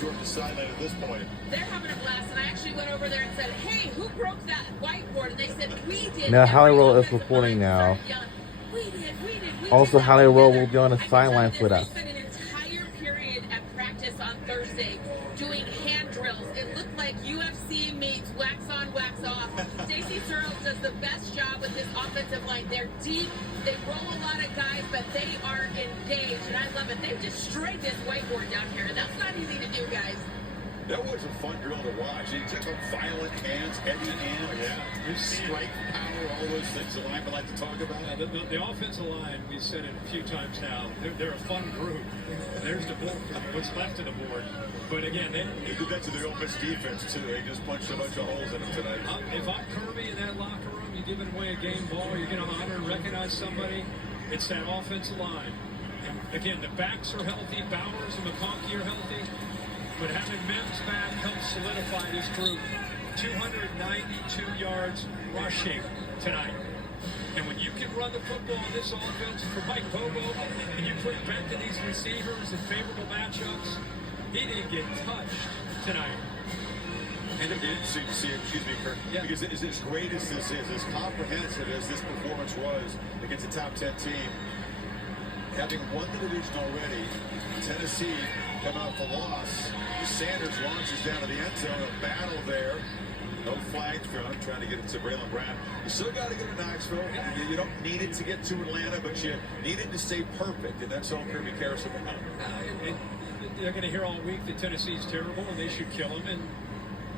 Georgia sideline at this point. They're having a blast, and I actually went over there and said, "Hey, who broke that whiteboard?" And they said, "We did." Now Holly Roll is reporting now. We did. Also, Holly Roll will be on the sidelines with us. They spent an entire period at practice on Thursday doing hand drills. It looked like UFC meets wax on, wax off. Stacey Searles does the best job with this offensive line. They're deep. They roll a lot of guys, but they are engaged, and I love it. They've destroyed this whiteboard down here, and that's not easy to do, guys. That was a fun drill to watch. He took up violent hands, heavy hands, strike power, all those things the linemen like to talk about. The offensive line, we've said it a few times now, they're a fun group. There's the board, what's left of the board. But again, they did that to the Ole Miss defense, too. They just punched a bunch of holes in them tonight. If I'm Kirby in that locker room, you're giving away a game ball, you're going to honor and recognize somebody, it's that offensive line. And again, the backs are healthy, Bowers and McConkey are healthy. But having Mims back helps solidify this group. 292 yards rushing tonight. And when you can run the football in this offense for Mike Bobo, and you put bent to these receivers in favorable matchups, he didn't get touched tonight. And again, excuse me, Kirk, because as great as this is, as comprehensive as this performance was against a top 10 team, having won the division already, Tennessee come out the loss. Sanders launches down to the end zone, a battle there. No flags thrown, trying to get it to Braylon Brown. You still got to get to Knoxville. You don't need it to get to Atlanta, but you need it to stay perfect, and that's all Kirby cares about. They're going to hear all week that Tennessee's terrible and they should kill him, and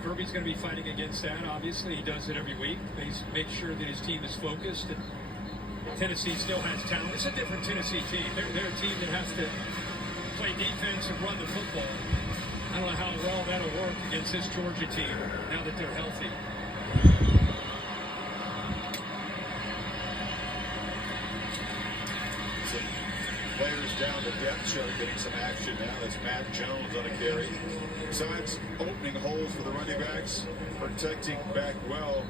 Kirby's going to be fighting against that. Obviously, he does it every week. He makes sure that his team is focused, and Tennessee still has talent. It's a different Tennessee team. They're a team that has to play defense and run the football. I don't know how well that'll work against this Georgia team now that they're healthy. Players down the depth chart getting some action now. That's Matt Jones on a carry. Besides opening holes for the running backs, protecting back well,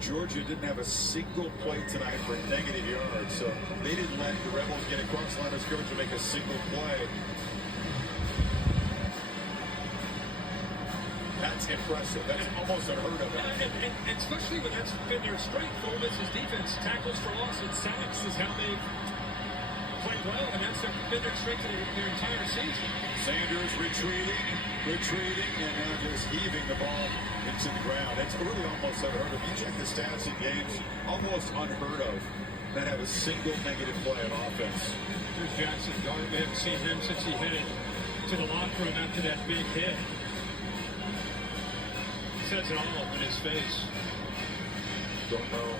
Georgia didn't have a single play tonight for negative yards. So they didn't let the Rebels get across the line of scrimmage to make a single play. That's impressive. That's almost unheard of. And especially when that's been their strength. Ole Miss's defense, tackles for loss and sacks is how they've played well, and that's been their strength their entire season. Sanders retreating, and now just heaving the ball into the ground. That's really almost unheard of. You check the stats in games, almost unheard of, that have a single negative play on offense. Here's Jackson Dart. We haven't seen him since he headed to the locker room after that big hit. Says it all in his face. Don't know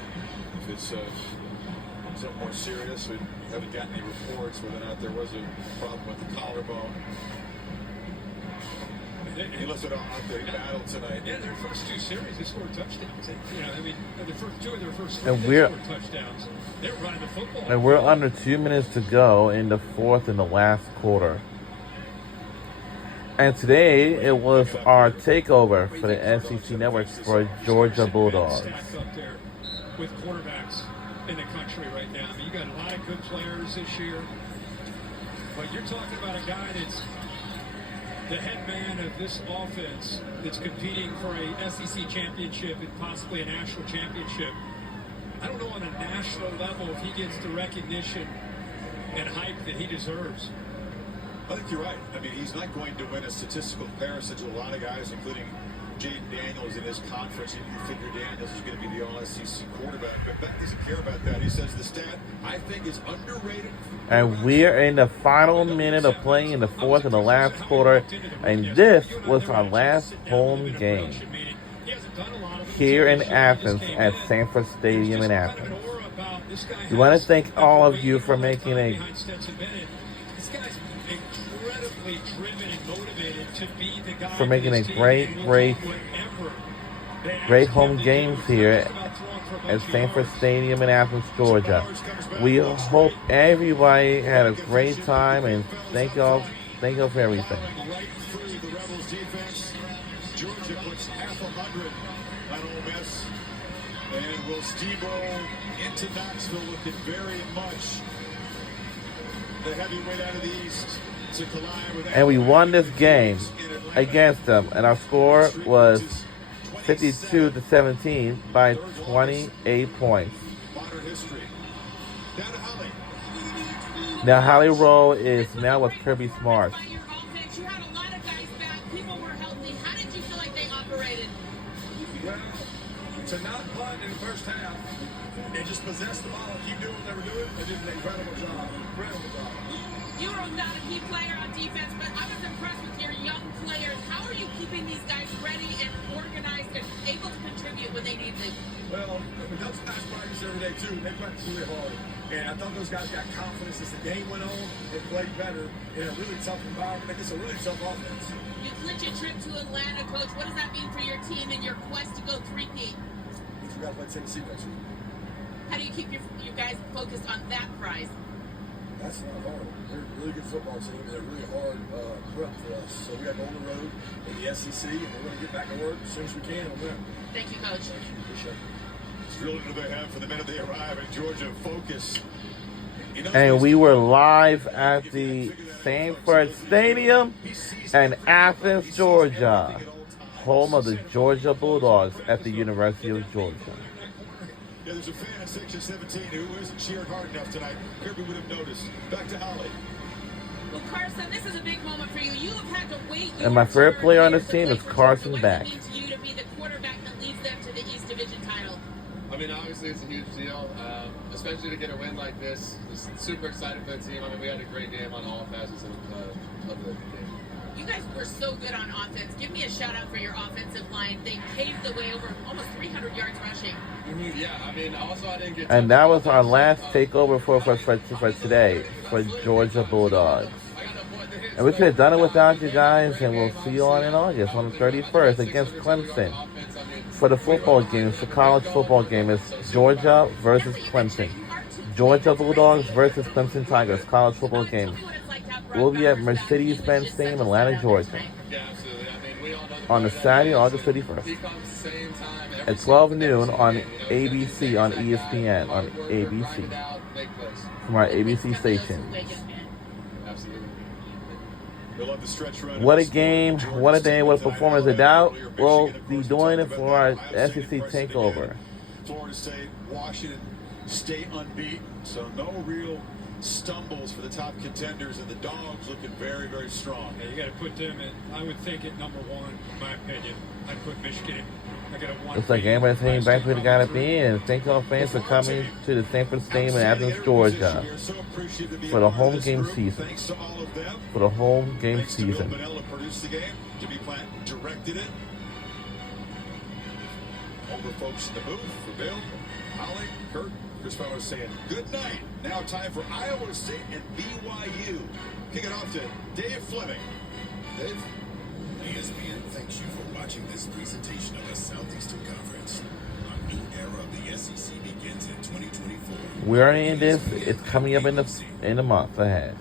if it's something more serious. We haven't gotten any reports whether or not there was a problem with the collarbone. He listed out there, he battled tonight. Yeah, their first two series, they scored touchdowns. You know, I mean, the first two of their first and three, they scored touchdowns. They were running the football. And we're under 2 minutes to go in the fourth and the last quarter. And today, it was our takeover for the SEC Networks for Georgia Bulldogs. Up there with quarterbacks in the country right now. I mean, you got a lot of good players this year, but you're talking about a guy that's the head man of this offense that's competing for a SEC championship and possibly a national championship. I don't know on a national level if he gets the recognition and hype that he deserves. I think you're right. I mean, he's not going to win a statistical comparison to a lot of guys, including Jaden Daniels in his conference. You figure Daniels is going to be the All-SEC quarterback, but Beck doesn't care about that. He says the stat, I think, is underrated. And we're in the final minute of playing in the fourth and the last quarter, and this was our last home game here in Athens at Sanford Stadium in Athens. We want to thank all of you for making a great home games here at Sanford Stadium in Athens, Georgia. We hope everybody had a great time, and thank y'all for everything. Georgia puts half 100 on Ole Miss, and will steamroll into Knoxville, looking very much the heavyweight out of the East to collide with. And we won this game against them, and our score was 52-17 by 28 points. Modern history. Down to Holly. Now Holly Rowe is now with Kirby Smart. By your offense, you had a lot of guys back. People were healthy. How did you feel like they operated? Well, to not punt in the first half and just possess the ball and keep doing what they were doing, they did an incredible job. Incredible job. You were not a key player on defense, but I was impressed with your young players. How are you keeping these guys ready and organized and able to contribute when they need to? Well, those guys practice every day too. They practice really hard. And I thought those guys got confidence as the game went on. They played better in a really tough environment. It's a really tough offense. You clinch a trip to Atlanta, Coach. What does that mean for your team and your quest to go three-peat? We got to play Tennessee next week. How do you keep your guys focused on that prize? That's not hard. They're a really good football team, and they're really hard prep for us. So we got to go on the road in the SEC, and we're going to get back to work as soon as we can and win. Thank you, Coach. Appreciate it. It's drilled into their head for the minute they arrive at Georgia. Focus. And we were live at the Sanford Stadium in Athens, Georgia, home of the Georgia Bulldogs at the University of Georgia. Yeah, there's a fan in section 17 who isn't cheered hard enough tonight. Kirby would have noticed. Back to Holly. Well, Carson, this is a big moment for you. You have had to wait. And my favorite turn player on here this to team play is for Carson Georgia. Beck. What does it mean to you to be the quarterback that leads them to the East Division title? I mean, obviously it's a huge deal, especially to get a win like this. Just super excited for the team. I mean, we had a great game on all facets of the game. You guys were so good on offense. Give me a shout out for your offensive line. They paved the way over almost 300 yards rushing. Yeah, I mean, also I didn't get. And that was our last takeover for today for Georgia Bulldogs. And we could have done it without you guys, and we'll see you on in August on the 31st against Clemson. For the football games, the college football game is Georgia versus Clemson. Georgia Bulldogs versus Clemson Tigers, college football game. We'll be at Mercedes-Benz Stadium, Atlanta, Georgia, Yeah, absolutely. I mean, we all know on the Saturday, August 31st. he comes same time At 12 noon on ABC, on ESPN, on ABC, from our ABC station. Absolutely. They love the stretch run. What a game, what a day, what a performance. I doubt we'll be doing it for our SEC takeover. Florida State, Washington stay unbeaten, so no real stumbles for the top contenders, and the Dogs looking very, very strong. Yeah, you got to put them in. I would think at number one, in my opinion. I'd put Michigan in. I got a one. Looks like everybody's heading back where they gotta be, and thank y'all fans for coming to the Sanford Stadium in Athens, Georgia, for the home game season. Thanks to all of them. For the home game Thanks to Bill season. Manella produced the game. Jimmy Plant directed it. All the folks in the booth for Bill, Holly, Kurt, Chris Fowler saying good night. Now time for Iowa State and BYU. Kick it off to Dave Fleming. Dave? ESPN thanks you for watching this presentation of the Southeastern Conference. A new era of the SEC begins in 2024. We're in this. It's coming up in the month ahead.